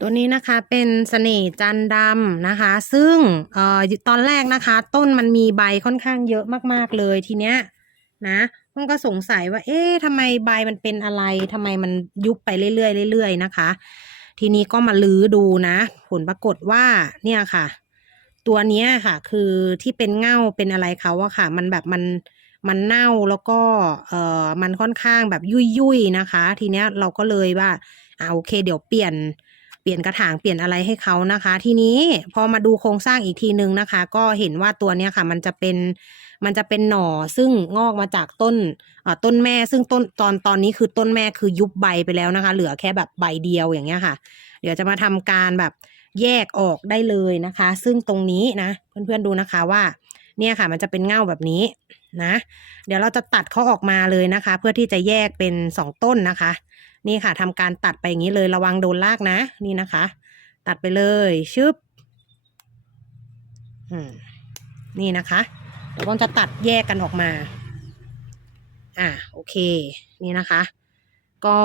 ตัวนี้นะคะเป็นเสน่ห์จันดำนะคะ ซึ่งเอ่อตอนแรกนะคะ ต้นมันมีใบค่อนข้างเยอะมากๆเลยทีเนี้ยนะมันก็สงสัยว่า เอ๊ะทำไมใบมันเป็นอะไรทำไมมันยุบไปเรื่อยๆเรื่อยๆนะคะ ทีนี้ก็มาลื้อดูนะ ผลปรากฏว่าเนี่ยค่ะ ตัวเนี้ยค่ะคือที่เป็นเง่าเป็นอะไรเขาอะค่ะ มันแบบมันมันเน่าแล้วก็เอ่อมันค่อนข้างแบบยุ่ยยุ่ยนะคะ ทีเนี้ยเราก็เลยว่าอ่าโอเค เดี๋ยวเปลี่ยน เปลี่ยนกระถางเปลี่ยนอะไรให้เขานะคะ ทีนี้พอมาดูโครงสร้างอีกทีนึงนะคะ ก็เห็นว่าตัวเนี้ยค่ะ มันจะเป็นมันจะเป็นหน่อซึ่งงอกมาจากต้นต้นแม่ ซึ่งต้นตอนตอนนี้คือต้นแม่คือยุบใบไปแล้วนะคะ เหลือแค่แบบใบเดียวอย่างเงี้ยค่ะ เดี๋ยวจะมาทำการแบบแยกออกได้เลยนะคะ ซึ่งตรงนี้นะ เพื่อนๆดูนะคะว่าเนี่ยค่ะ มันจะเป็นเง่าแบบนี้นะ เดี๋ยวเราจะตัดเขาออกมาเลยนะคะ เพื่อที่จะแยกเป็นสองต้นนะคะ นี่ค่ะทำการตัดไปอย่างนี้เลยระวังโดนลากนะ นี่นะคะ ตัดไปเลยชึบนี่นะคะเดี๋ยวผมจะตัดแยกกันออกมา อ่าโอเค นี่นะคะ ก็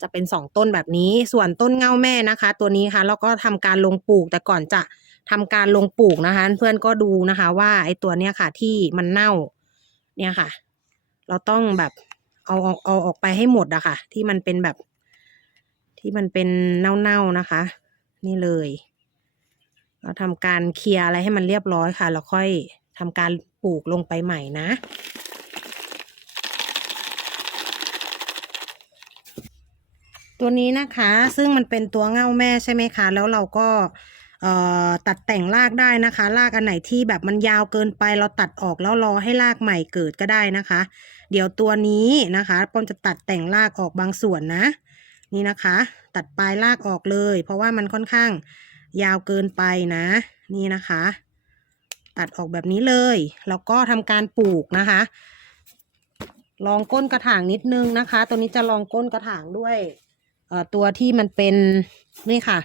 จะเป็นสองต้นแบบนี้ ส่วนต้นเง่าแม่นะคะ ตัวนี้ค่ะแล้วก็ทำการลงปลูกแต่ก่อนจะทำการลงปลูกนะคะ เพื่อนก็ดูนะคะ ว่าไอ้ตัวเนี้ยค่ะที่มันเน่า เนี่ยค่ะ เราต้องแบบ เอาเอาเอาออกไปให้หมดอะค่ะ ที่มันเป็นแบบ ที่มันเป็นเน่าๆนะคะ นี่เลย เราทำการเคลียร์อะไรให้มันเรียบร้อยค่ะ แล้วค่อยทำการปลูกลงไปใหม่นะตัวนี้นะคะซึ่งมันเป็นตัวเง่าแม่ใช่ไหมคะ แล้วเราก็ ตัดแต่งรากได้นะคะรากอันไหนที่แบบมันยาวเกินไปเราตัดออกแล้วรอให้รากใหม่เกิดก็ได้นะคะ เดี๋ยวตัวนี้นะคะป้อมจะตัดแต่งรากออกบางส่วนนะ นี่นะคะ ตัดปลายรากออกเลย เพราะว่ามันค่อนข้างยาวเกินไปนะ นี่นะคะ ตัดออกแบบนี้เลยแล้วก็ทำการปลูกนะคะ ลองก้นกระถางนิดนึงนะคะ ตัวนี้จะลองก้นกระถางด้วยตัวที่มันเป็นนี่ค่ะ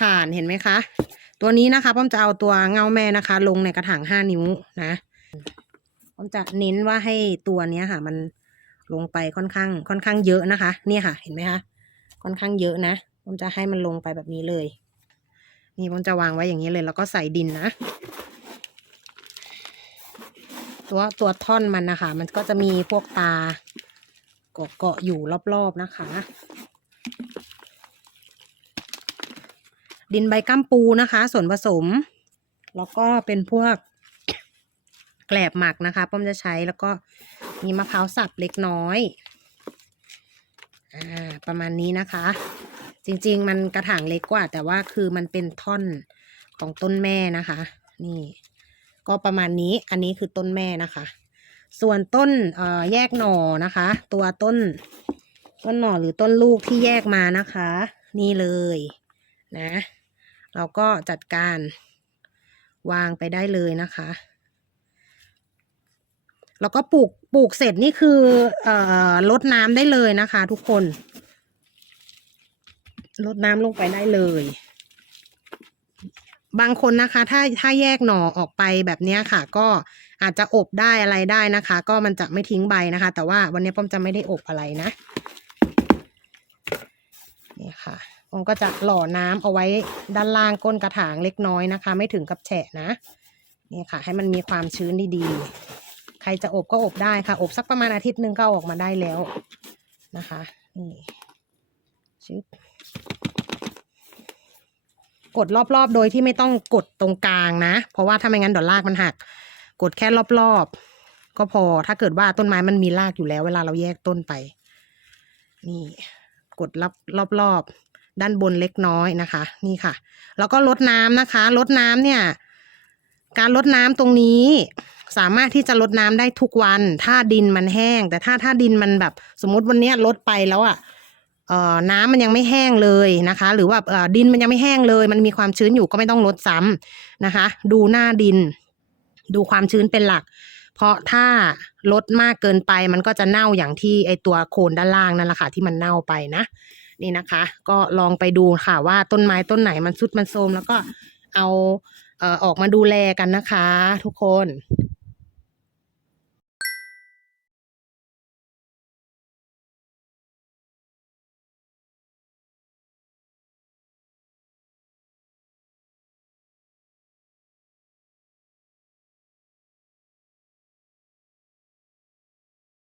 ฐานเห็นไหมคะ ตัวนี้นะคะป้อมจะเอาตัวเงาแม่นะคะ ลงในกระถางห้านิ้วนะป้อมจะเน้นว่าให้ตัวเนี้ยค่ะ มันลงไปค่อนข้างค่อนข้างเยอะนะคะ เนี่ยค่ะ เห็นไหมคะค่อนข้างเยอะนะป้อมจะให้มันลงไปแบบนี้เลย นี่ป้อมจะวางไว้อย่างนี้เลย แล้วก็ใส่ดินนะ ตัวตัวท่อนมันนะคะ มันก็จะมีพวกตาเกาะเกาะอยู่รอบๆนะคะ ดินใบกัมปูนะคะ ส่วนผสม แล้วก็เป็นพวกแกลบหมักนะคะป้อมจะใช้แล้วก็มีมะพร้าวสับเล็กน้อยอ่าประมาณนี้นะคะ จริงๆ มันกระถางเล็กกว่า แต่ว่าคือมันเป็นท่อนของต้นแม่นะคะ นี่ ก็ประมาณนี้อันนี้คือต้นแม่นะคะ ส่วนต้นแยกหน่อนะคะ ตัวต้นต้นหน่อหรือต้นลูกที่แยกมานะคะ นี่เลยนะ เราก็จัดการวางไปได้เลยนะคะ แล้วก็ปลูกปลูกเสร็จนี่คือเอ่อลดน้ำได้เลยนะคะ ทุกคนลดน้ำลงไปได้เลย บางคนนะคะ ถ้าถ้าแยกหน่อออกไปแบบนี้ค่ะ ก็อาจจะอบได้อะไรได้นะคะ ก็มันจะไม่ทิ้งใบนะคะ แต่ว่าวันนี้ป้อมจะไม่ได้อบอะไรนะนี่ค่ะป้อม ก็จะหล่อน้ำเอาไว้ด้านล่างก้นกระถางเล็กน้อยนะคะ ไม่ถึงกับแฉะนะนี่ค่ะ ให้มันมีความชื้นดีๆ ใครจะอบก็อบได้ค่ะ อบสักประมาณอาทิตย์หนึ่งก็ออกมาได้แล้วนะคะนี่ชึบกดรอบๆ โดยที่ไม่ต้องกดตรงกลางนะ เพราะว่าถ้าไม่งั้นดี๋ยวรากมันหัก กดแค่รอบๆ ก็พอ ถ้าเกิดว่าต้นไม้มันมีรากอยู่แล้ว เวลาเราแยกต้นไป นี่ กดรอบรอบๆ ด้านบนเล็กน้อยนะคะ นี่ค่ะ แล้วก็ลดน้ำนะคะลดน้ำเนี่ย การลดน้ำตรงนี้ สามารถที่จะลดน้ำได้ทุกวัน ถ้าดินมันแห้ง แต่ถ้าถ้าดินมันแบบ สมมติวันนี้ลดไปแล้วอะเอ่อน้ำมันยังไม่แห้งเลยนะคะ หรือว่าเอ่อดินมันยังไม่แห้งเลย มันมีความชื้นอยู่ก็ไม่ต้องลดซ้ำนะคะ ดูหน้าดิน ดูความชื้นเป็นหลัก เพราะถ้าลดมากเกินไปมันก็จะเน่าอย่างที่ไอตัวโคนด้านล่างนั่นแหละค่ะที่มันเน่าไปนะ นี่นะคะ ก็ลองไปดูค่ะว่าต้นไม้ต้นไหนมันสุดมันโทรมแล้วก็เอาเออออกมาดูแลกันนะคะ ทุกคน